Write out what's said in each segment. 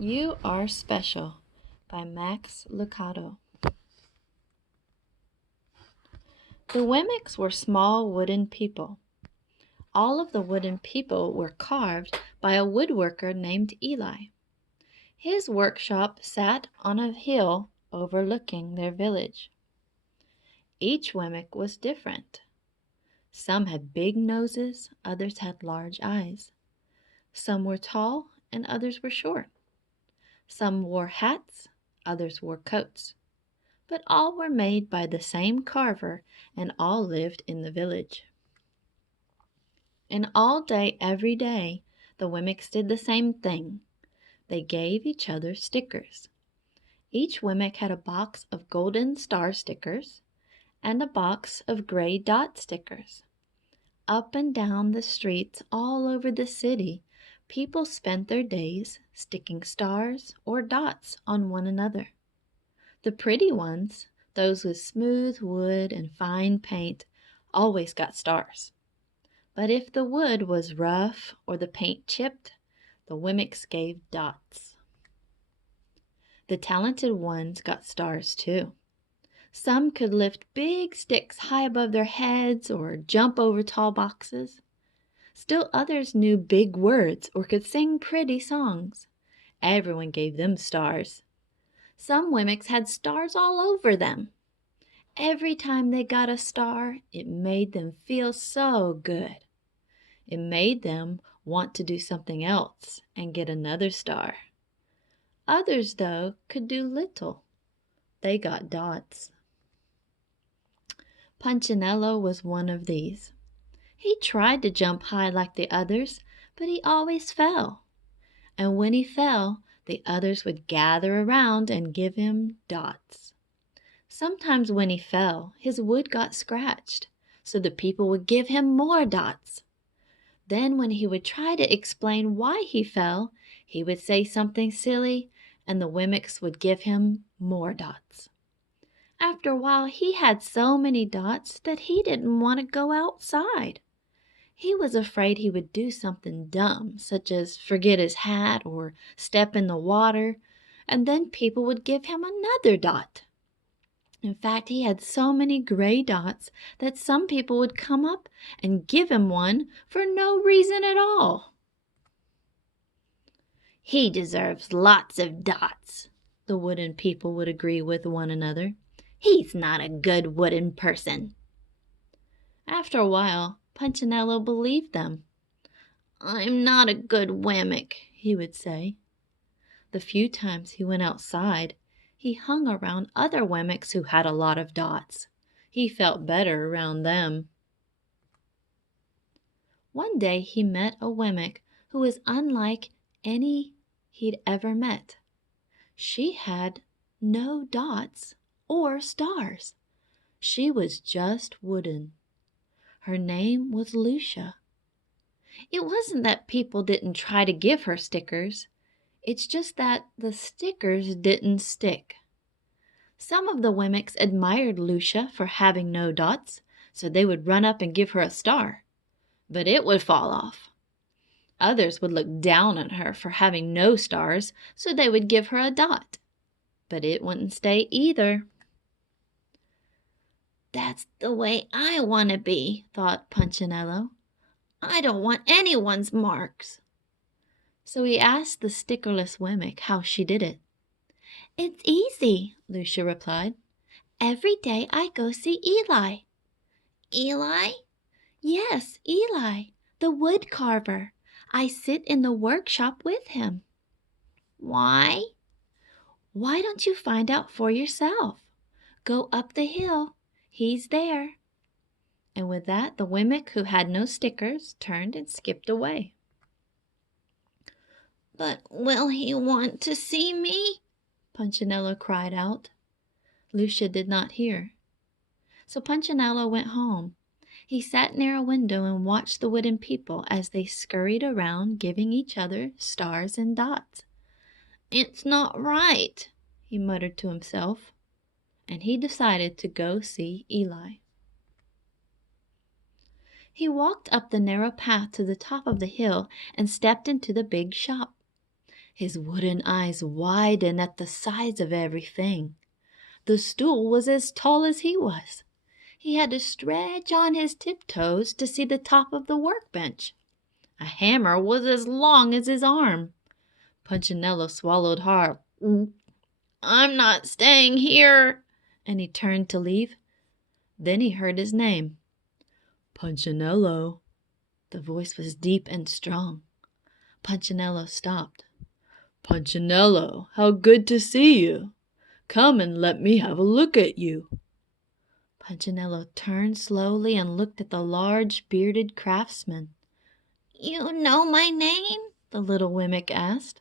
You Are Special by Max Lucado. The Wemmicks were small wooden people. All of the wooden people were carved by a woodworker named Eli. His workshop sat on a hill overlooking their village. Each Wemmick was different. Some had big noses, others had large eyes. Some were tall and others were short. Some wore hats, others wore coats. But all were made by the same carver and all lived in the village. And all day, every day, the Wemmicks did the same thing. They gave each other stickers. Each Wemmick had a box of golden star stickers and a box of gray dot stickers. Up and down the streets all over the city, people spent their days sticking stars or dots on one another. The pretty ones, those with smooth wood and fine paint, always got stars. But if the wood was rough or the paint chipped, the Wemmicks gave dots. The talented ones got stars too. Some could lift big sticks high above their heads or jump over tall boxes. Still others knew big words or could sing pretty songs. Everyone gave them stars. Some Wemmicks had stars all over them. Every time they got a star, it made them feel so good. It made them want to do something else and get another star. Others, though, could do little. They got dots. Punchinello was one of these. He tried to jump high like the others, but he always fell. And when he fell, the others would gather around and give him dots. Sometimes when he fell, his wood got scratched, so the people would give him more dots. Then when he would try to explain why he fell, he would say something silly, and the Wemmicks would give him more dots. After a while, he had so many dots that he didn't want to go outside. He was afraid he would do something dumb, such as forget his hat or step in the water, and then people would give him another dot. In fact, he had so many gray dots that some people would come up and give him one for no reason at all. "He deserves lots of dots," the wooden people would agree with one another. "He's not a good wooden person." After a while, Punchinello believed them. "I'm not a good Wemmick," he would say. The few times he went outside, he hung around other Wemmicks who had a lot of dots. He felt better around them. One day he met a Wemmick who was unlike any he'd ever met. She had no dots or stars. She was just wooden. Her name was Lucia. It wasn't that people didn't try to give her stickers. It's just that the stickers didn't stick. Some of the Wemmicks admired Lucia for having no dots, so they would run up and give her a star. But it would fall off. Others would look down on her for having no stars, so they would give her a dot. But it wouldn't stay either. "That's the way I want to be," thought Punchinello. "I don't want anyone's marks." So he asked the stickerless Wemmick how she did it. "It's easy," Lucia replied. "Every day I go see Eli." "Eli?" "Yes, Eli, the wood carver. I sit in the workshop with him." "Why?" "Why don't you find out for yourself? Go up the hill. He's there." And with that, the Wemmick who had no stickers turned and skipped away. "But will he want to see me?" Punchinello cried out. Lucia did not hear. So Punchinello went home. He sat near a window and watched the wooden people as they scurried around giving each other stars and dots. "It's not right," he muttered to himself, and he decided to go see Eli. He walked up the narrow path to the top of the hill and stepped into the big shop. His wooden eyes widened at the size of everything. The stool was as tall as he was. He had to stretch on his tiptoes to see the top of the workbench. A hammer was as long as his arm. Punchinello swallowed hard. I'm not staying here, and he turned to leave. Then he heard his name. Punchinello. The voice was deep and strong. Punchinello stopped. Punchinello, how good to see you. Come and let me have a look at you. Punchinello turned slowly and looked at the large bearded craftsman. You know my name? The little Wemmick asked.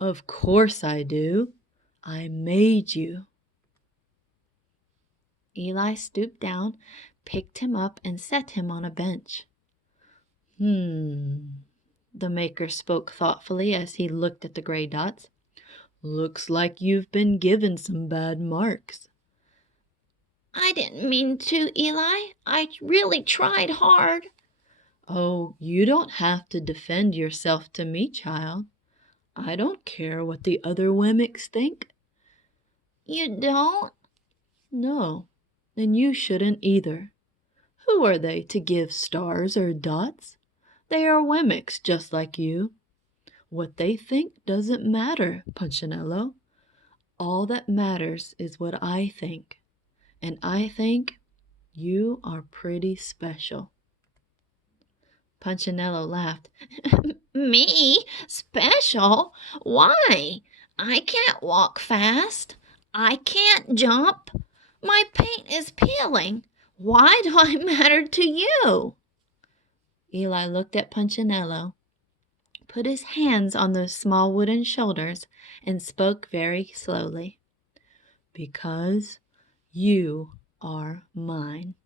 Of course I do. I made you. Eli stooped down, picked him up, and set him on a bench. The maker spoke thoughtfully as he looked at the gray dots. Looks like you've been given some bad marks. I didn't mean to, Eli. I really tried hard. Oh, you don't have to defend yourself to me, child. I don't care what the other Wemmicks think. You don't? No, and you shouldn't either. Who are they to give stars or dots? They are Wemmicks just like you. What they think doesn't matter, Punchinello. All that matters is what I think. And I think you are pretty special. Punchinello laughed. Me? Special? Why? I can't walk fast. I can't jump. My paint is peeling. Why do I matter to you? Eli looked at Punchinello, put his hands on those small wooden shoulders, and spoke very slowly. Because you are mine.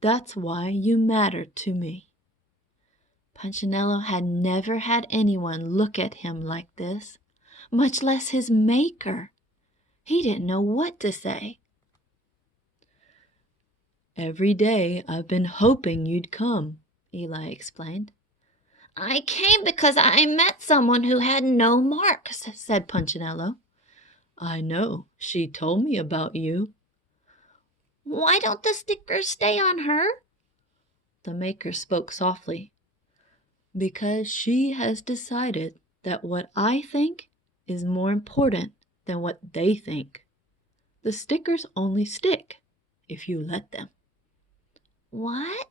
That's why you matter to me. Punchinello had never had anyone look at him like this, much less his maker. He didn't know what to say. Every day I've been hoping you'd come, Eli explained. I came because I met someone who had no marks, said Punchinello. I know. She told me about you. Why don't the stickers stay on her? The maker spoke softly. Because she has decided that what I think is more important than what they think. The stickers only stick if you let them. What?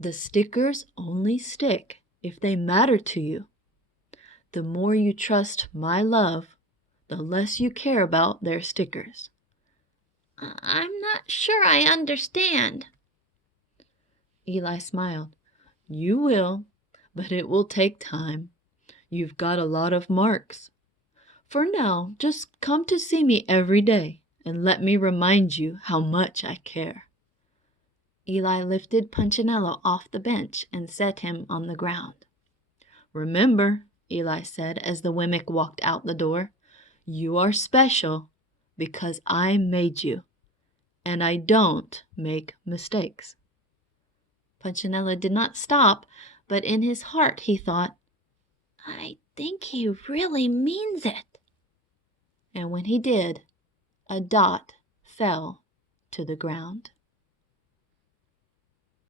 The stickers only stick if they matter to you. The more you trust my love, the less you care about their stickers. I'm not sure I understand. Eli smiled. You will, but it will take time. You've got a lot of marks. For now, just come to see me every day and let me remind you how much I care. Eli lifted Punchinello off the bench and set him on the ground. Remember, Eli said as the Wemmick walked out the door, you are special because I made you, and I don't make mistakes. Punchinello did not stop, but in his heart he thought, I think he really means it. And when he did, a dot fell to the ground.